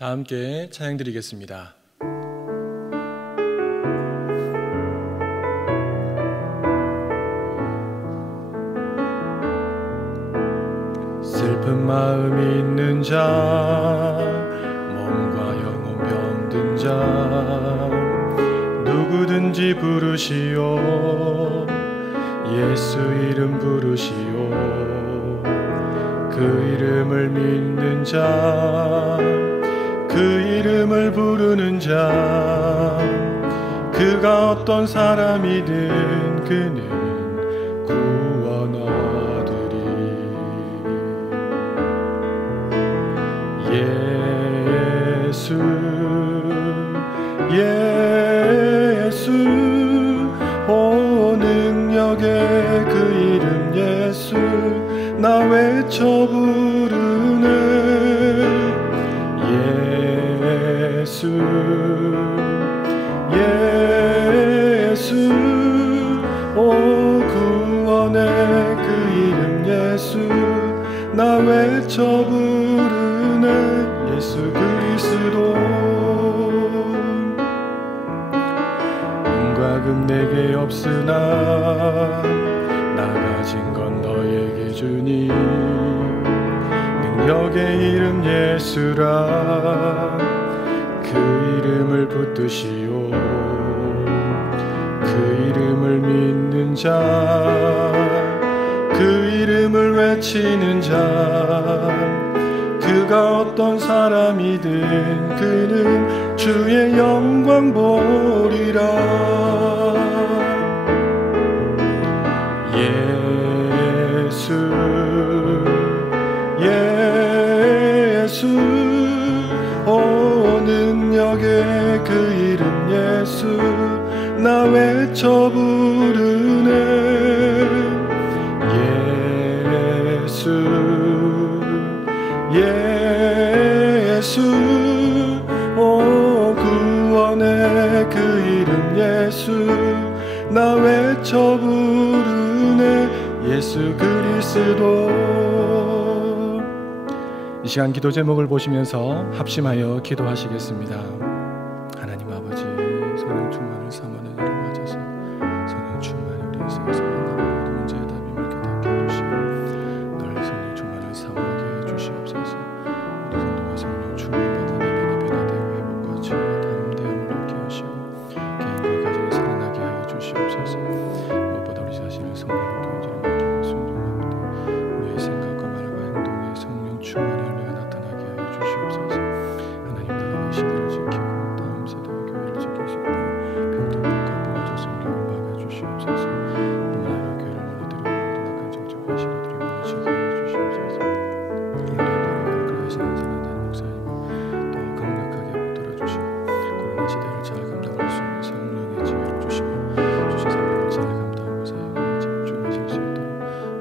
다 함께 찬양 드리겠습니다. 슬픈 마음 있는 자, 몸과 영혼 병든 자, 누구든지 부르시오. 예수 이름 부르시오. 그 이름을 믿는 자, 그 이름을 부르는 자, 그가 어떤 사람이든 그는 구원 얻으리. 예수 예수 오 능력의 그 이름 예수 나 외쳐 부르네. 예수 예수 오 구원의 그 이름 예수 나 외쳐 부르네. 예수 그리스도 은과 금 내게 없으나 나 가진 건 너에게 주니. 능력의 이름 예수라 그 이름을 붙드시오. 그 이름을 믿는 자, 그 이름을 외치는 자, 그가 어떤 사람이든 그는 주의 영광 보리라. 예수 예수 오 능력의 그 이름 예수 나 외쳐 부르네. 예수 예수 오 구원의 그 이름 예수 나 외쳐 부르네. 예수 그리스도. 이 시간 기도 제목을 보시면서 합심하여 기도하시겠습니다. 하나님 아버지, 성령 충만을 삼하는 일을 맞아서 성령 충만이 우리 인생에서 만나는 모든 문제의 답임을 깨닫게 해주시고 늘 성령 충만을 사모하게 해주시옵소서. 우리 성도가 성령 충만받아 내면이 변화되고 회복과 치유와 담대함을 얻게 하시고 개인과 가정이 살아나게 하여 주시옵소서. 무엇보다 우리 자신을 성령으로 온전히 맡기고 순종합니다. 우리의 생각과 말과 행동에 성령 충만의 열매가 나타나게 하여 주시옵소서. 하나님 나라와 시대를 지키고 다음 세대와 교회를 지키시고 병들과 부어져 성령을 막아주시옵소서. 뿐만 아니라 교회를 무너뜨리고 모든 악한 정적과 시도들이 무너지게 하여 주시옵소서. 이 어려운 나라를 이끌어가시는 사랑하는 목사님을 더 강력하게 붙들어 주시고 코로나 시대를 잘 감당할 수 있는 성령의 지혜를 주시며 주신 사명을 잘 감당하고 사역에 집중하실 수 있도록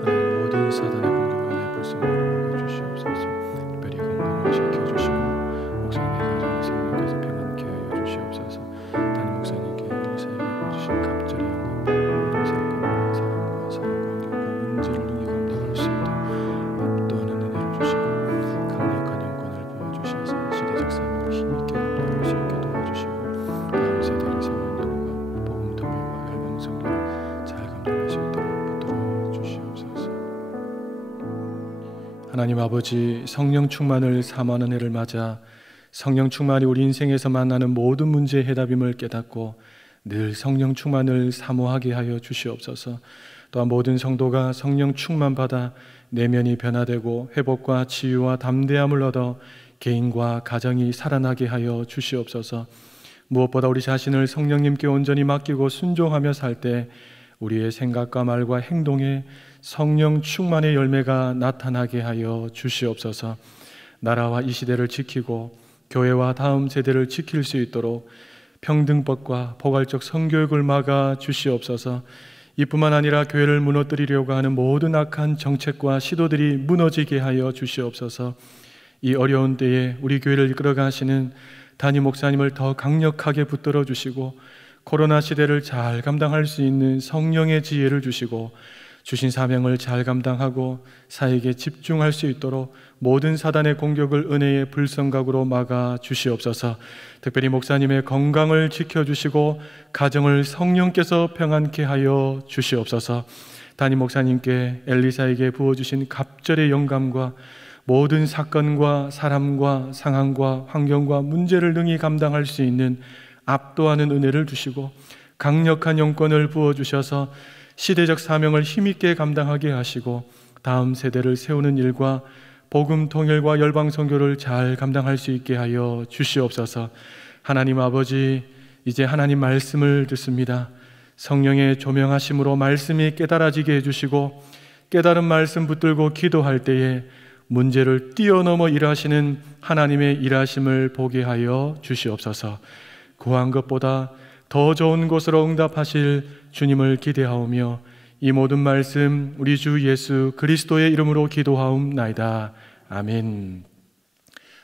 하나님 모든 사단의 공격과 내 불성을 막아주시옵소서. 특별히 건강을 지켜주시고 목사님의 가정을 성령께서 평안케 하여 주시옵소서. 담임 목사님께 이 사역에 보여주신 갑절의 영광, 모든 사건과 사람과 관계와 문제를 능히 감당할 수 있도록 압도하는 은혜를 주시고 강력한 영권을 부어주셔서 시대적 사명을 힘있게 감당할 수 있게 도와주시고 다음 세대를 세우는 일과 복음 통일과 열방 성교를 잘 감당할 수 있도록 붙들어 주시옵소서. 하나님 아버지, 성령 충만을 사모하는 해를 맞아 성령 충만이 우리 인생에서 만나는 모든 문제의 해답임을 깨닫고 늘 성령 충만을 사모하게 하여 주시옵소서. 또한 모든 성도가 성령 충만받아 내면이 변화되고 회복과 치유와 담대함을 얻어 개인과 가정이 살아나게 하여 주시옵소서. 무엇보다 우리 자신을 성령님께 온전히 맡기고 순종하며 살 때 우리의 생각과 말과 행동에 성령 충만의 열매가 나타나게 하여 주시옵소서. 나라와 이 시대를 지키고 교회와 다음 세대를 지킬 수 있도록 평등법과 포괄적 성교육을 막아 주시옵소서. 이뿐만 아니라 교회를 무너뜨리려고 하는 모든 악한 정책과 시도들이 무너지게 하여 주시옵소서. 이 어려운 때에 우리 교회를 이끌어 가시는 담임 목사님을 더 강력하게 붙들어 주시고 코로나 시대를 잘 감당할 수 있는 성령의 지혜를 주시고 주신 사명을 잘 감당하고 사역에 집중할 수 있도록 모든 사단의 공격을 은혜의 불성각으로 막아 주시옵소서. 특별히 목사님의 건강을 지켜주시고 가정을 성령께서 평안케 하여 주시옵소서. 담임 목사님께 엘리사에게 부어주신 갑절의 영감과 모든 사건과 사람과 상황과 환경과 문제를 능히 감당할 수 있는 압도하는 은혜를 주시고 강력한 영권을 부어주셔서 시대적 사명을 힘있게 감당하게 하시고 다음 세대를 세우는 일과 복음 통일과 열방 선교를 잘 감당할 수 있게 하여 주시옵소서. 하나님 아버지, 이제 하나님 말씀을 듣습니다. 성령의 조명하심으로 말씀이 깨달아지게 해주시고 깨달은 말씀 붙들고 기도할 때에 문제를 뛰어넘어 일하시는 하나님의 일하심을 보게 하여 주시옵소서. 구한 것보다 더 좋은 곳으로 응답하실 주님을 기대하오며 이 모든 말씀 우리 주 예수 그리스도의 이름으로 기도하옵나이다. 아멘.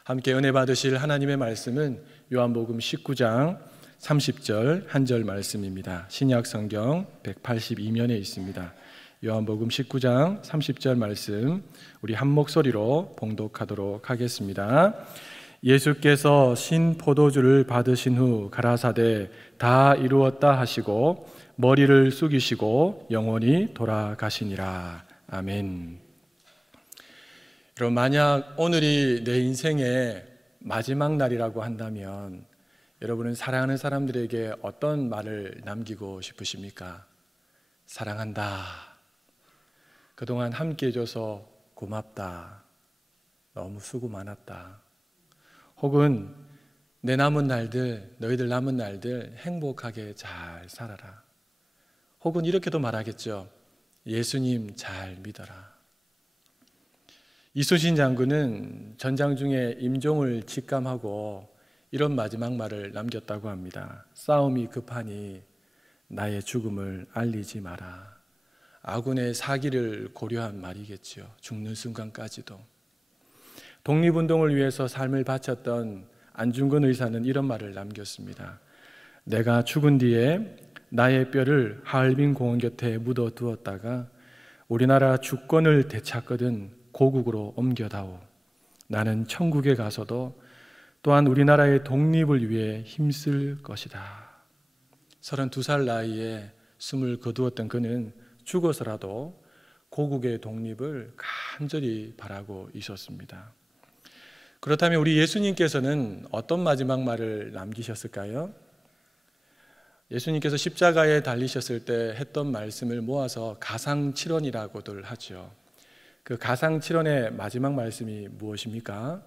함께 은혜 받으실 하나님의 말씀은 요한복음 19장 30절 한 절 말씀입니다. 신약 성경 182면에 있습니다. 요한복음 19장 30절 말씀 우리 한 목소리로 봉독하도록 하겠습니다. 예수께서 신 포도주를 받으신 후 가라사대 다 이루었다 하시고 머리를 숙이시고 영원히 돌아가시니라. 아멘. 여러분, 만약 오늘이 내 인생의 마지막 날이라고 한다면 여러분은 사랑하는 사람들에게 어떤 말을 남기고 싶으십니까? 사랑한다. 그동안 함께 해줘서 고맙다. 너무 수고 많았다. 혹은 내 남은 날들, 너희들 남은 날들 행복하게 잘 살아라. 혹은 이렇게도 말하겠죠. 예수님 잘 믿어라. 이순신 장군은 전장 중에 임종을 직감하고 이런 마지막 말을 남겼다고 합니다. 싸움이 급하니 나의 죽음을 알리지 마라. 아군의 사기를 고려한 말이겠지요. 죽는 순간까지도. 독립운동을 위해서 삶을 바쳤던 안중근 의사는 이런 말을 남겼습니다. 내가 죽은 뒤에 나의 뼈를 하얼빈 공원 곁에 묻어두었다가 우리나라 주권을 되찾거든 고국으로 옮겨다오. 나는 천국에 가서도 또한 우리나라의 독립을 위해 힘쓸 것이다. 32살 나이에 숨을 거두었던 그는 죽어서라도 고국의 독립을 간절히 바라고 있었습니다. 그렇다면 우리 예수님께서는 어떤 마지막 말을 남기셨을까요? 예수님께서 십자가에 달리셨을 때 했던 말씀을 모아서 가상칠언이라고들 하죠. 그 가상칠언의 마지막 말씀이 무엇입니까?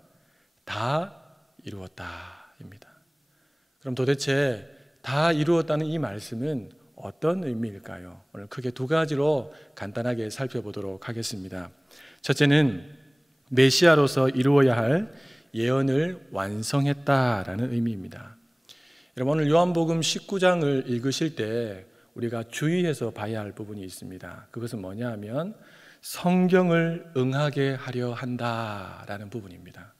다 이루었다입니다. 그럼 도대체 다 이루었다는 이 말씀은 어떤 의미일까요? 오늘 크게 두 가지로 간단하게 살펴보도록 하겠습니다. 첫째는 메시아로서 이루어야 할 예언을 완성했다라는 의미입니다. 여러분, 오늘 요한복음 19장을 읽으실 때 우리가 주의해서 봐야 할 부분이 있습니다. 그것은 뭐냐 하면 성경을 응하게 하려 한다라는 부분입니다.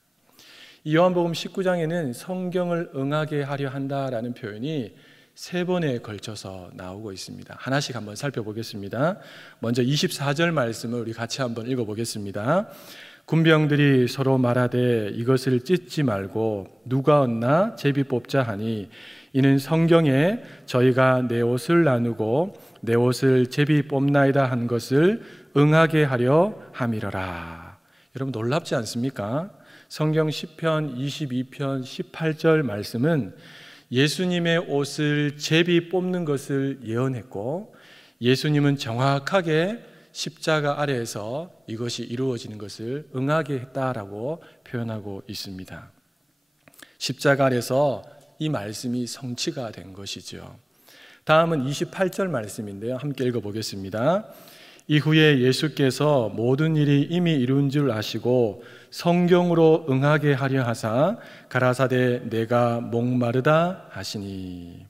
이 요한복음 19장에는 성경을 응하게 하려 한다라는 표현이 3번에 걸쳐서 나오고 있습니다. 하나씩 한번 살펴보겠습니다. 먼저 24절 말씀을 우리 같이 한번 읽어보겠습니다. 군병들이 서로 말하되 이것을 찢지 말고 누가 얻나 제비 뽑자 하니 이는 성경에 저희가 내 옷을 나누고 내 옷을 제비 뽑나이다 한 것을 응하게 하려 함이러라. 여러분, 놀랍지 않습니까? 성경 시편 22편 18절 말씀은 예수님의 옷을 제비 뽑는 것을 예언했고 예수님은 정확하게 십자가 아래에서 이것이 이루어지는 것을 응하게 했다라고 표현하고 있습니다. 십자가 아래에서 이 말씀이 성취가 된 것이죠. 다음은 28절 말씀인데요. 함께 읽어보겠습니다. 이후에 예수께서 모든 일이 이미 이룬 줄 아시고 성경으로 응하게 하려 하사 가라사대 내가 목마르다 하시니.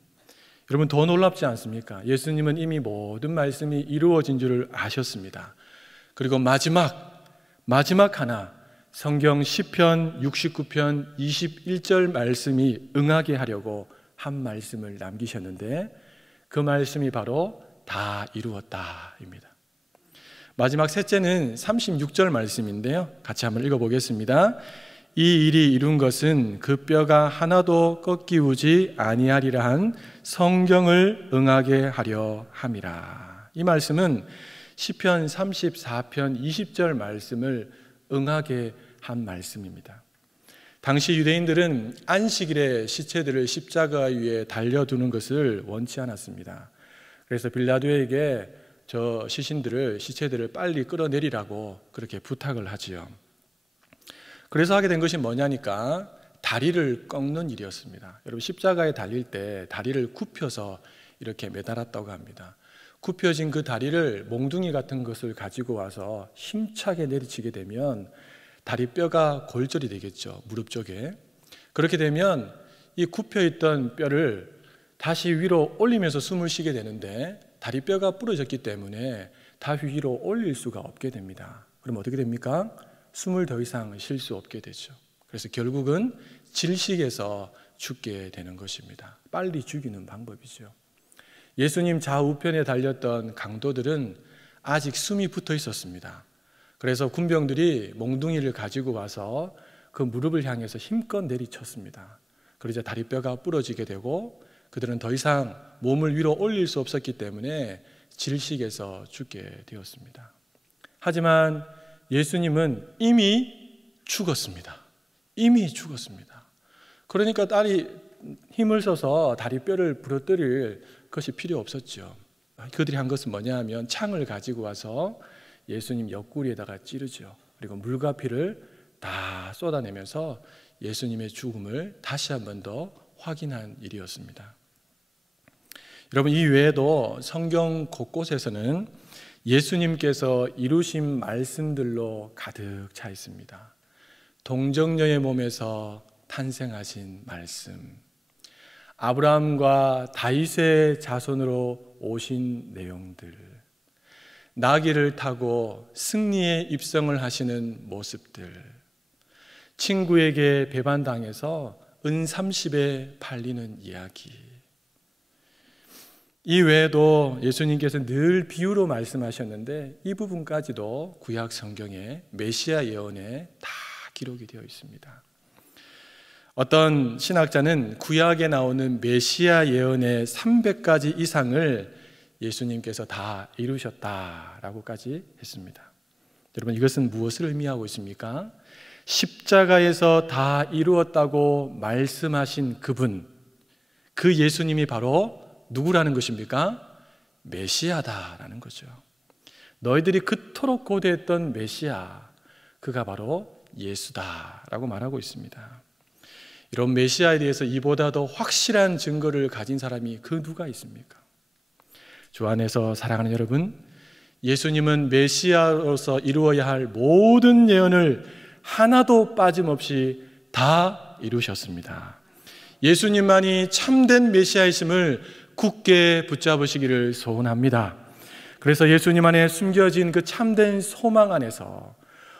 여러분, 더 놀랍지 않습니까? 예수님은 이미 모든 말씀이 이루어진 줄 아셨습니다. 그리고 마지막 하나, 성경 시편 69편 21절 말씀이 응하게 하려고 한 말씀을 남기셨는데 그 말씀이 바로 다 이루었다입니다. 마지막 셋째는 36절 말씀인데요. 같이 한번 읽어보겠습니다. 이 일이 이룬 것은 그 뼈가 하나도 꺾이우지 아니하리라 한 성경을 응하게 하려 함이라. 이 말씀은 시편 34편 20절 말씀을 응하게 한 말씀입니다. 당시 유대인들은 안식일에 시체들을 십자가 위에 달려두는 것을 원치 않았습니다. 그래서 빌라도에게 저 시체들을 빨리 끌어내리라고 그렇게 부탁을 하지요. 그래서 하게 된 것이 뭐냐니까 다리를 꺾는 일이었습니다. 여러분, 십자가에 달릴 때 다리를 굽혀서 이렇게 매달았다고 합니다. 굽혀진 그 다리를 몽둥이 같은 것을 가지고 와서 힘차게 내리치게 되면 다리뼈가 골절이 되겠죠. 무릎 쪽에. 그렇게 되면 이 굽혀있던 뼈를 다시 위로 올리면서 숨을 쉬게 되는데 다리뼈가 부러졌기 때문에 다 위로 올릴 수가 없게 됩니다. 그럼 어떻게 됩니까? 숨을 더 이상 쉴 수 없게 되죠. 그래서 결국은 질식해서 죽게 되는 것입니다. 빨리 죽이는 방법이죠. 예수님 좌우편에 달렸던 강도들은 아직 숨이 붙어 있었습니다. 그래서 군병들이 몽둥이를 가지고 와서 그 무릎을 향해서 힘껏 내리쳤습니다. 그러자 다리뼈가 부러지게 되고 그들은 더 이상 몸을 위로 올릴 수 없었기 때문에 질식해서 죽게 되었습니다. 하지만 예수님은 이미 죽었습니다. 이미 죽었습니다. 그러니까 딸이 힘을 써서 다리뼈를 부러뜨릴 것이 필요 없었죠. 그들이 한 것은 뭐냐 하면 창을 가지고 와서 예수님 옆구리에다가 찌르죠. 그리고 물과 피를 다 쏟아내면서 예수님의 죽음을 다시 한 번 더 확인한 일이었습니다. 여러분, 이 외에도 성경 곳곳에서는 예수님께서 이루신 말씀들로 가득 차 있습니다. 동정녀의 몸에서 탄생하신 말씀, 아브라함과 다윗의 자손으로 오신 내용들, 나귀를 타고 승리의 입성을 하시는 모습들, 친구에게 배반당해서 은 30에 팔리는 이야기, 이 외에도 예수님께서 늘 비유로 말씀하셨는데 이 부분까지도 구약 성경에 메시아 예언에 다 기록이 되어 있습니다. 어떤 신학자는 구약에 나오는 메시아 예언의 300가지 이상을 예수님께서 다 이루셨다라고까지 했습니다. 여러분, 이것은 무엇을 의미하고 있습니까? 십자가에서 다 이루었다고 말씀하신 그분, 그 예수님이 바로 누구라는 것입니까? 메시아다라는 거죠. 너희들이 그토록 고대했던 메시아, 그가 바로 예수다라고 말하고 있습니다. 이런 메시아에 대해서 이보다 더 확실한 증거를 가진 사람이 그 누가 있습니까? 주 안에서 사랑하는 여러분, 예수님은 메시아로서 이루어야 할 모든 예언을 하나도 빠짐없이 다 이루셨습니다. 예수님만이 참된 메시아이심을 굳게 붙잡으시기를 소원합니다. 그래서 예수님 안에 숨겨진 그 참된 소망 안에서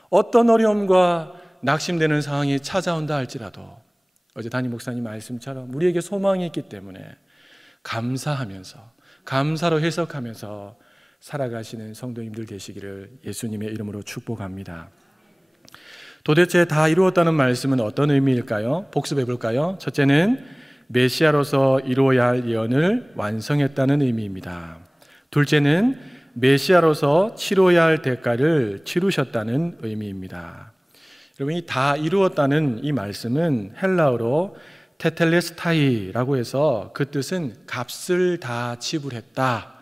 어떤 어려움과 낙심되는 상황이 찾아온다 할지라도 어제 담임 목사님 말씀처럼 우리에게 소망이 있기 때문에 감사하면서, 감사로 해석하면서 살아가시는 성도님들 되시기를 예수님의 이름으로 축복합니다. 도대체 다 이루었다는 말씀은 어떤 의미일까요? 복습해 볼까요? 첫째는 메시아로서 이루어야 할 예언을 완성했다는 의미입니다. 둘째는 메시아로서 치러야 할 대가를 치르셨다는 의미입니다. 여러분, 이 다 이루었다는 이 말씀은 헬라어로 테텔레스타이라고 해서 그 뜻은 값을 다 지불했다,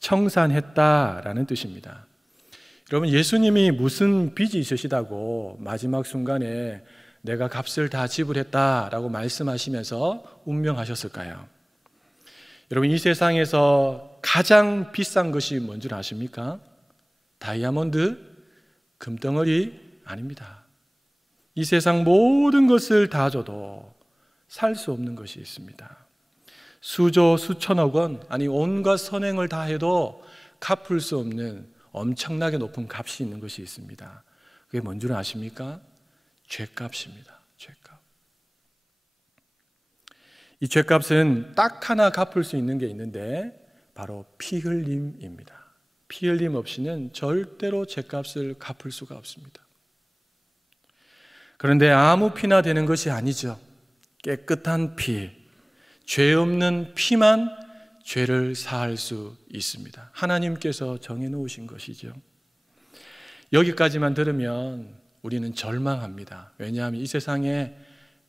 청산했다라는 뜻입니다. 여러분, 예수님이 무슨 빚이 있으시다고 마지막 순간에 내가 값을 다 지불했다라고 말씀하시면서 운명하셨을까요? 여러분, 이 세상에서 가장 비싼 것이 뭔 줄 아십니까? 다이아몬드, 금덩어리 아닙니다. 이 세상 모든 것을 다 줘도 살 수 없는 것이 있습니다. 수조, 수천억 원, 아니 온갖 선행을 다 해도 갚을 수 없는 엄청나게 높은 값이 있는 것이 있습니다. 그게 뭔 줄 아십니까? 죄값입니다. 죄값. 이 죄값은 딱 하나 갚을 수 있는 게 있는데 바로 피 흘림입니다. 피 흘림 없이는 절대로 죗값을 갚을 수가 없습니다. 그런데 아무 피나 되는 것이 아니죠. 깨끗한 피, 죄 없는 피만 죄를 사할 수 있습니다. 하나님께서 정해놓으신 것이죠. 여기까지만 들으면 우리는 절망합니다. 왜냐하면 이 세상에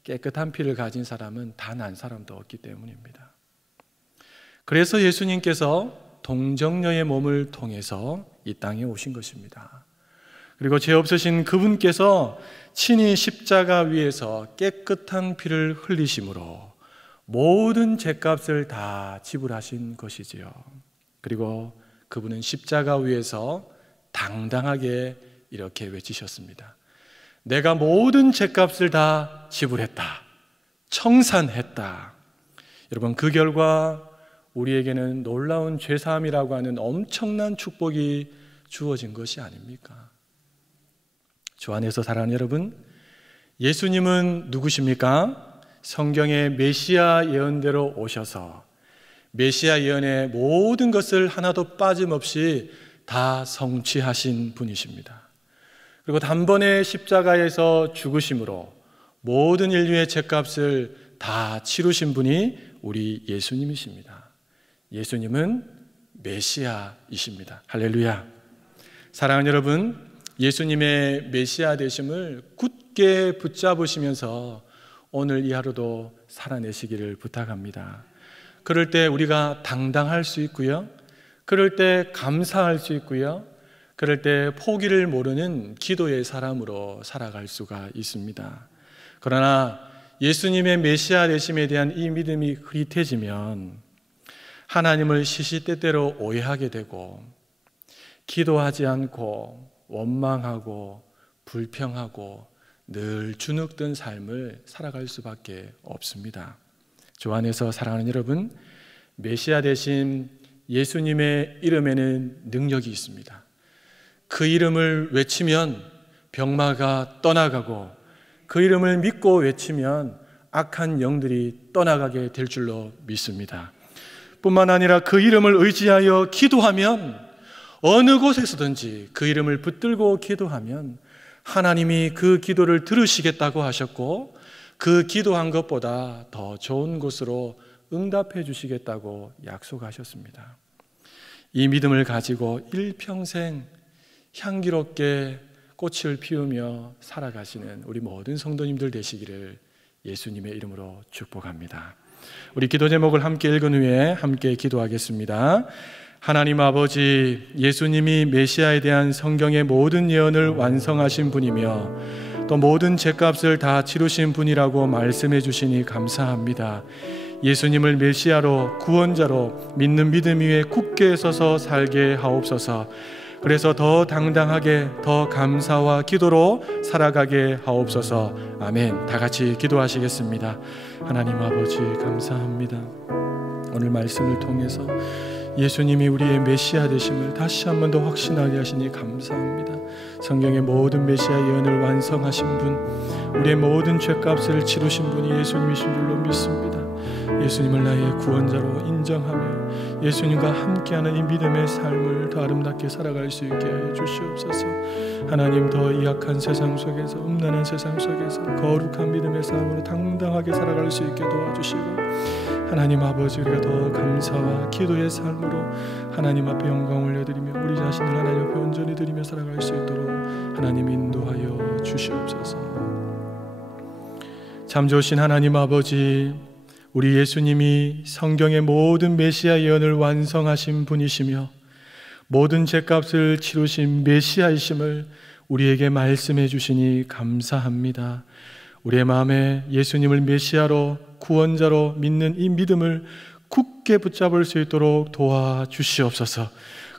깨끗한 피를 가진 사람은 단 한 사람도 없기 때문입니다. 그래서 예수님께서 동정녀의 몸을 통해서 이 땅에 오신 것입니다. 그리고 죄 없으신 그분께서 친히 십자가 위에서 깨끗한 피를 흘리심으로 모든 죄값을 다 지불하신 것이지요. 그리고 그분은 십자가 위에서 당당하게 이렇게 외치셨습니다. 내가 모든 죄값을 다 지불했다. 청산했다. 여러분, 그 결과 우리에게는 놀라운 죄사함이라고 하는 엄청난 축복이 주어진 것이 아닙니까? 주 안에서 사랑하는 여러분, 예수님은 누구십니까? 성경의 메시아 예언대로 오셔서 메시아 예언의 모든 것을 하나도 빠짐없이 다 성취하신 분이십니다. 그리고 단번에 십자가에서 죽으심으로 모든 인류의 죄값을 다 치르신 분이 우리 예수님이십니다. 예수님은 메시아이십니다. 할렐루야. 사랑하는 여러분, 예수님의 메시아 되심을 굳게 붙잡으시면서 오늘 이 하루도 살아내시기를 부탁합니다. 그럴 때 우리가 당당할 수 있고요, 그럴 때 감사할 수 있고요, 그럴 때 포기를 모르는 기도의 사람으로 살아갈 수가 있습니다. 그러나 예수님의 메시아 되심에 대한 이 믿음이 흐릿해지면 하나님을 시시때때로 오해하게 되고 기도하지 않고 원망하고 불평하고 늘 주눅든 삶을 살아갈 수밖에 없습니다. 주 안에서 사랑하는 여러분, 메시아 되신 예수님의 이름에는 능력이 있습니다. 그 이름을 외치면 병마가 떠나가고 그 이름을 믿고 외치면 악한 영들이 떠나가게 될 줄로 믿습니다. 뿐만 아니라 그 이름을 의지하여 기도하면 어느 곳에서든지 그 이름을 붙들고 기도하면 하나님이 그 기도를 들으시겠다고 하셨고 그 기도한 것보다 더 좋은 곳으로 응답해 주시겠다고 약속하셨습니다. 이 믿음을 가지고 일평생 향기롭게 꽃을 피우며 살아가시는 우리 모든 성도님들 되시기를 예수님의 이름으로 축복합니다. 우리 기도 제목을 함께 읽은 후에 함께 기도하겠습니다. 하나님 아버지, 예수님이 메시아에 대한 성경의 모든 예언을 완성하신 분이며 또 모든 죄값을 다 치르신 분이라고 말씀해 주시니 감사합니다. 예수님을 메시아로 구원자로 믿는 믿음 위에 굳게 서서 살게 하옵소서. 그래서 더 당당하게 더 감사와 기도로 살아가게 하옵소서. 아멘. 다 같이 기도하시겠습니다. 하나님 아버지 감사합니다. 오늘 말씀을 통해서 예수님이 우리의 메시아 되심을 다시 한 번 더 확신하게 하시니 감사합니다. 성경의 모든 메시아 예언을 완성하신 분, 우리의 모든 죄값을 치르신 분이 예수님이신 줄로 믿습니다. 예수님을 나의 구원자로 인정하며 예수님과 함께하는 이 믿음의 삶을 더 아름답게 살아갈 수 있게 하여 주시옵소서. 하나님, 더 이악한 세상 속에서, 음란한 세상 속에서 거룩한 믿음의 삶으로 당당하게 살아갈 수 있게 도와주시고, 하나님 아버지, 우리가 더 감사와 기도의 삶으로 하나님 앞에 영광 올려드리며 우리 자신을 하나님 앞에 온전히 드리며 살아갈 수 있도록 하나님 인도하여 주시옵소서. 참 좋으신 하나님 아버지, 우리 예수님이 성경의 모든 메시아 예언을 완성하신 분이시며 모든 죄값을 치르신 메시아이심을 우리에게 말씀해 주시니 감사합니다. 우리의 마음에 예수님을 메시아로 구원자로 믿는 이 믿음을 굳게 붙잡을 수 있도록 도와주시옵소서.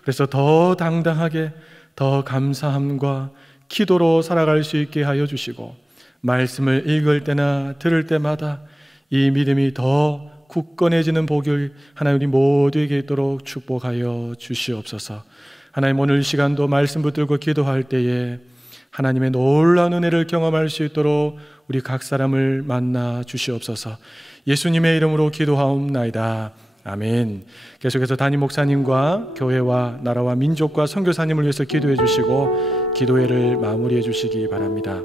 그래서 더 당당하게 더 감사함과 기도로 살아갈 수 있게 하여 주시고, 말씀을 읽을 때나 들을 때마다 이 믿음이 더 굳건해지는 복을 하나님 우리 모두에게 있도록 축복하여 주시옵소서. 하나님, 오늘 시간도 말씀 붙들고 기도할 때에 하나님의 놀라운 은혜를 경험할 수 있도록 우리 각 사람을 만나 주시옵소서. 예수님의 이름으로 기도하옵나이다. 아멘. 계속해서 담임 목사님과 교회와 나라와 민족과 선교사님을 위해서 기도해 주시고 기도회를 마무리해 주시기 바랍니다.